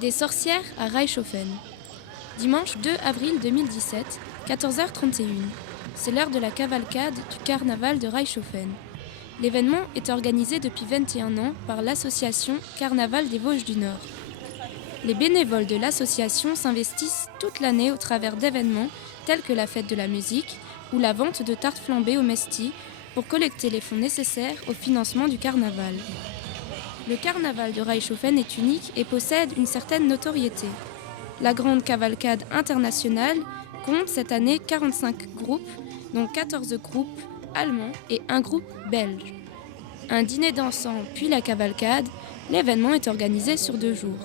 Des sorcières à Reichshofen. Dimanche 2 avril 2017, 14h31. C'est l'heure de la cavalcade du carnaval de Reichshofen. L'événement est organisé depuis 21 ans par l'association Carnaval des Vosges du Nord. Les bénévoles de l'association s'investissent toute l'année au travers d'événements tels que la fête de la musique ou la vente de tartes flambées au Mesti pour collecter les fonds nécessaires au financement du carnaval. Le carnaval de Reichshofen est unique et possède une certaine notoriété. La grande cavalcade internationale compte cette année 45 groupes, dont 14 groupes allemands et un groupe belge. Un dîner dansant puis la cavalcade, l'événement est organisé sur 2 jours.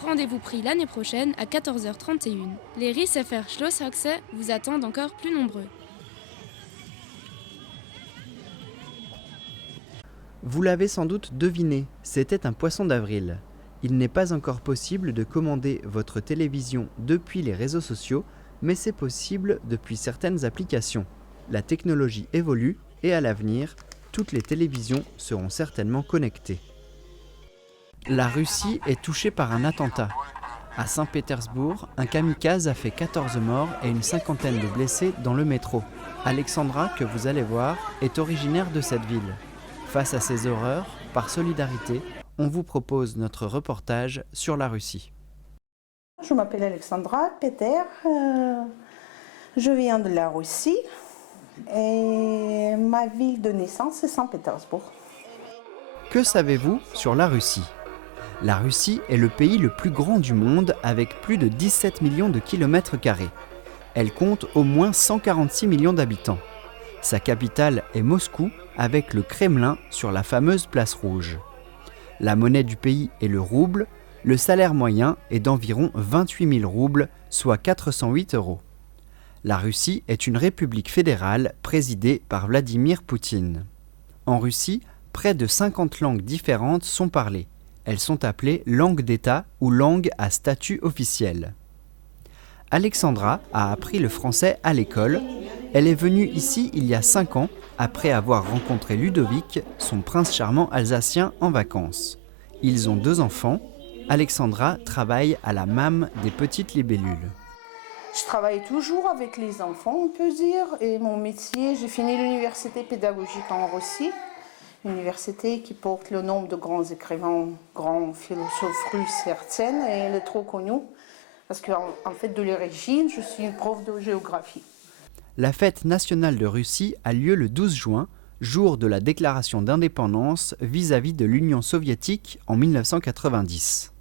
Rendez-vous pris l'année prochaine à 14h31. Les Riessefer Schlosshaxe vous attendent encore plus nombreux. Vous l'avez sans doute deviné, c'était un poisson d'avril. Il n'est pas encore possible de commander votre télévision depuis les réseaux sociaux, mais c'est possible depuis certaines applications. La technologie évolue et à l'avenir, toutes les télévisions seront certainement connectées. La Russie est touchée par un attentat. À Saint-Pétersbourg, un kamikaze a fait 14 morts et une cinquantaine de blessés dans le métro. Alexandra, que vous allez voir, est originaire de cette ville. Face à ces horreurs, par solidarité, on vous propose notre reportage sur la Russie. Je m'appelle Alexandra Peter, je viens de la Russie et ma ville de naissance est Saint-Pétersbourg. Que savez-vous sur la Russie ? La Russie est le pays le plus grand du monde avec plus de 17 millions de kilomètres carrés. Elle compte au moins 146 millions d'habitants. Sa capitale est Moscou avec le Kremlin sur la fameuse place rouge. La monnaie du pays est le rouble, le salaire moyen est d'environ 28 000 roubles, soit 408 €. La Russie est une république fédérale présidée par Vladimir Poutine. En Russie, près de 50 langues différentes sont parlées. Elles sont appelées langues d'État ou langues à statut officiel. Alexandra a appris le français à l'école. Elle est venue ici il y a 5 ans, après avoir rencontré Ludovic, son prince charmant alsacien, en vacances. Ils ont 2 enfants. Alexandra travaille à la MAM des petites libellules. Je travaille toujours avec les enfants, on peut dire, et mon métier, j'ai fini l'université pédagogique en Russie, université qui porte le nom de grands écrivains, grands philosophes russes Herzen, et elle est trop connue, parce qu'en fait, de l'origine, je suis une prof de géographie. La fête nationale de Russie a lieu le 12 juin, jour de la déclaration d'indépendance vis-à-vis de l'Union soviétique en 1990.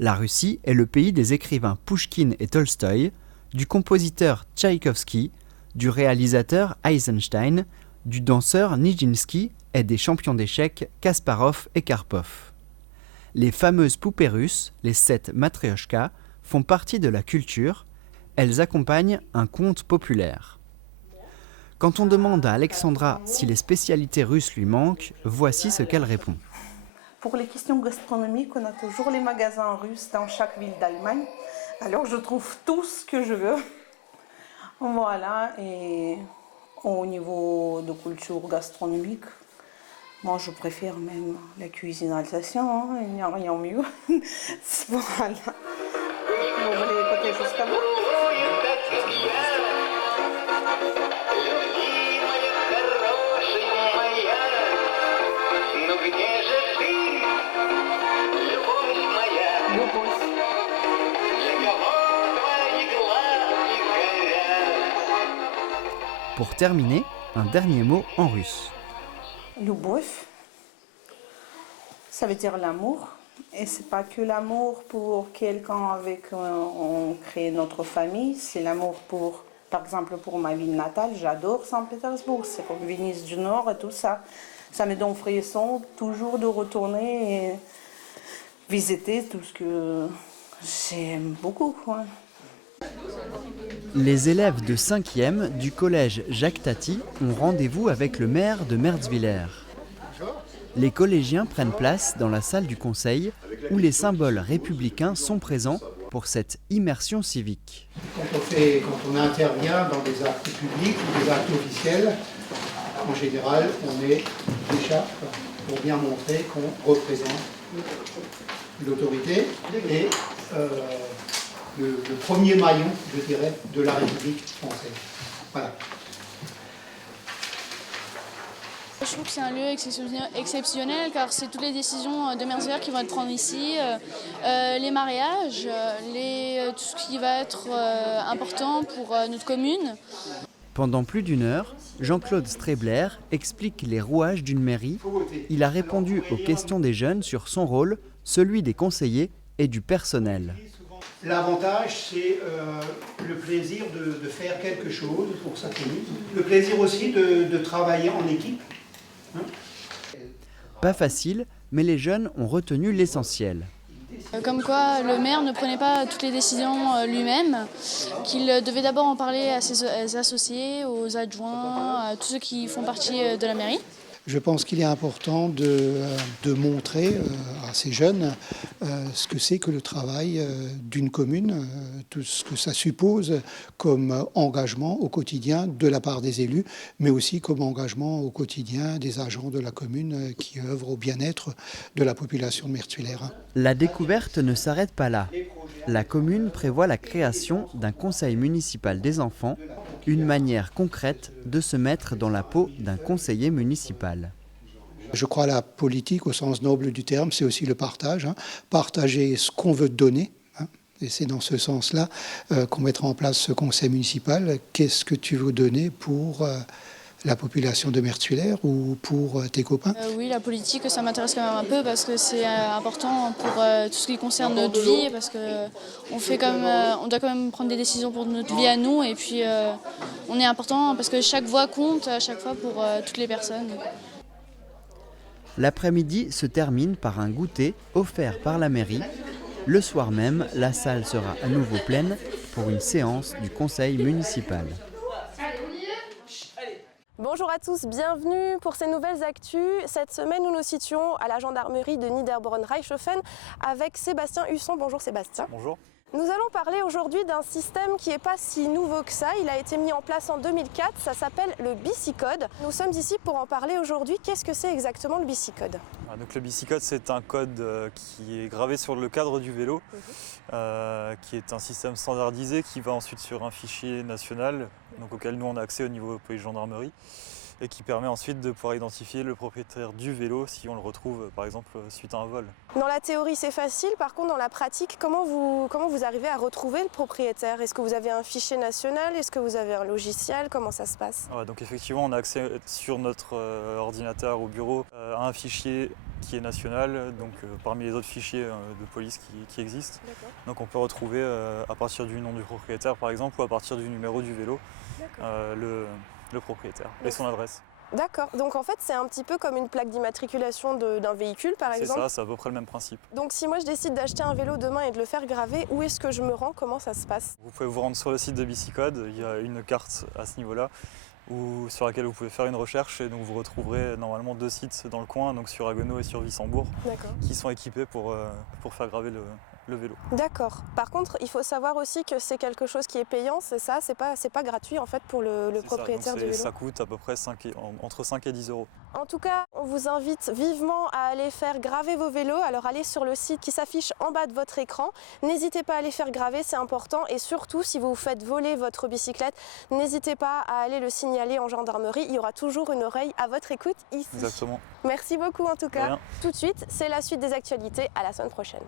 La Russie est le pays des écrivains Pouchkine et Tolstoï, du compositeur Tchaïkovski, du réalisateur Eisenstein, du danseur Nijinsky et des champions d'échecs Kasparov et Karpov. Les fameuses poupées russes, les 7 matrioshkas, font partie de la culture. Elles accompagnent un conte populaire. Quand on demande à Alexandra si les spécialités russes lui manquent, voici ce qu'elle répond. Pour les questions gastronomiques, on a toujours les magasins russes dans chaque ville d'Allemagne. Alors je trouve tout ce que je veux. Voilà, et au niveau de culture gastronomique, moi je préfère même la cuisine alsacienne, hein, il n'y a rien mieux. Voilà. Vous voulez écouter jusqu'à bout? Pour terminer, un dernier mot en russe. Любовь, ça veut dire l'amour. Et c'est pas que l'amour pour quelqu'un avec qui on crée notre famille, c'est l'amour pour, par exemple, pour ma ville natale. J'adore Saint-Pétersbourg, c'est comme Venise du Nord et tout ça. Ça me donne frisson toujours de retourner et visiter tout ce que j'aime beaucoup, quoi. Les élèves de 5e du collège Jacques Tati ont rendez-vous avec le maire de Merzwiller. Les collégiens prennent place dans la salle du conseil où les symboles républicains sont présents pour cette immersion civique. Quand on intervient dans des actes publics ou des actes officiels, en général, on met l'écharpe pour bien montrer qu'on représente l'autorité et le premier maillon, je dirais, de la République française. Voilà. Je trouve que c'est un lieu exceptionnel car c'est toutes les décisions de Mercier qui vont être prises ici, les mariages, tout ce qui va être important pour notre commune. Pendant plus d'une heure, Jean-Claude Strebler explique les rouages d'une mairie. Il a répondu aux questions des jeunes sur son rôle, celui des conseillers et du personnel. L'avantage, c'est le plaisir de faire quelque chose pour sa commune, le plaisir aussi de travailler en équipe. Pas facile, mais les jeunes ont retenu l'essentiel. Comme quoi le maire ne prenait pas toutes les décisions lui-même, qu'il devait d'abord en parler à ses associés, aux adjoints, à tous ceux qui font partie de la mairie. Je pense qu'il est important de montrer à ces jeunes ce que c'est que le travail d'une commune, tout ce que ça suppose comme engagement au quotidien de la part des élus, mais aussi comme engagement au quotidien des agents de la commune qui œuvrent au bien-être de la population de Mertuillère. La découverte ne s'arrête pas là. La commune prévoit la création d'un conseil municipal des enfants, une manière concrète de se mettre dans la peau d'un conseiller municipal. Je crois à la politique au sens noble du terme, c'est aussi le partage. Partager ce qu'on veut donner. Et c'est dans ce sens-là qu'on mettra en place ce conseil municipal. Qu'est-ce que tu veux donner pour la population de Mertuillère ou pour tes copains? Oui, la politique, ça m'intéresse quand même un peu parce que c'est important pour tout ce qui concerne notre vie, parce qu'on doit quand même prendre des décisions pour notre vie à nous, et puis on est important parce que chaque voix compte à chaque fois pour toutes les personnes. L'après-midi se termine par un goûter offert par la mairie. Le soir même, la salle sera à nouveau pleine pour une séance du conseil municipal. Bonjour à tous, bienvenue pour ces nouvelles actus. Cette semaine, nous nous situons à la gendarmerie de Niederbronn-Reichshofen avec Sébastien Husson. Bonjour Sébastien. Bonjour. Nous allons parler aujourd'hui d'un système qui n'est pas si nouveau que ça. Il a été mis en place en 2004, ça s'appelle le BICICode. Nous sommes ici pour en parler aujourd'hui. Qu'est-ce que c'est exactement le BICICode? Donc le BICICode, c'est un code qui est gravé sur le cadre du vélo, qui est un système standardisé qui va ensuite sur un fichier national, donc auquel nous on a accès au niveau police gendarmerie, et qui permet ensuite de pouvoir identifier le propriétaire du vélo si on le retrouve par exemple suite à un vol. Dans la théorie c'est facile, par contre dans la pratique, comment vous arrivez à retrouver le propriétaire? Est-ce que vous avez un fichier national? Est-ce que vous avez un logiciel? Comment ça se passe? Donc effectivement on a accès sur notre ordinateur au bureau à un fichier qui est national, donc parmi les autres fichiers de police qui existent. Donc on peut retrouver à partir du nom du propriétaire par exemple ou à partir du numéro du vélo le propriétaire et son adresse. D'accord, donc en fait c'est un petit peu comme une plaque d'immatriculation d'un véhicule par exemple? C'est ça, c'est à peu près le même principe. Donc si moi je décide d'acheter un vélo demain et de le faire graver, où est-ce que je me rends? Comment ça se passe? Vous pouvez vous rendre sur le site de BICICode, il y a une carte à ce niveau-là sur laquelle vous pouvez faire une recherche et donc vous retrouverez normalement 2 sites dans le coin, donc sur Haguenau et sur Wissembourg, qui sont équipés pour faire graver le vélo. D'accord. Par contre, il faut savoir aussi que c'est quelque chose qui est payant, c'est ça? C'est pas gratuit en fait pour le propriétaire du vélo? Ça coûte à peu près entre 5 et 10 euros. En tout cas, on vous invite vivement à aller faire graver vos vélos. Alors allez sur le site qui s'affiche en bas de votre écran. N'hésitez pas à les faire graver, c'est important. Et surtout, si vous vous faites voler votre bicyclette, n'hésitez pas à aller le signaler en gendarmerie. Il y aura toujours une oreille à votre écoute ici. Exactement. Merci beaucoup en tout cas. Tout de suite, c'est la suite des actualités. À la semaine prochaine.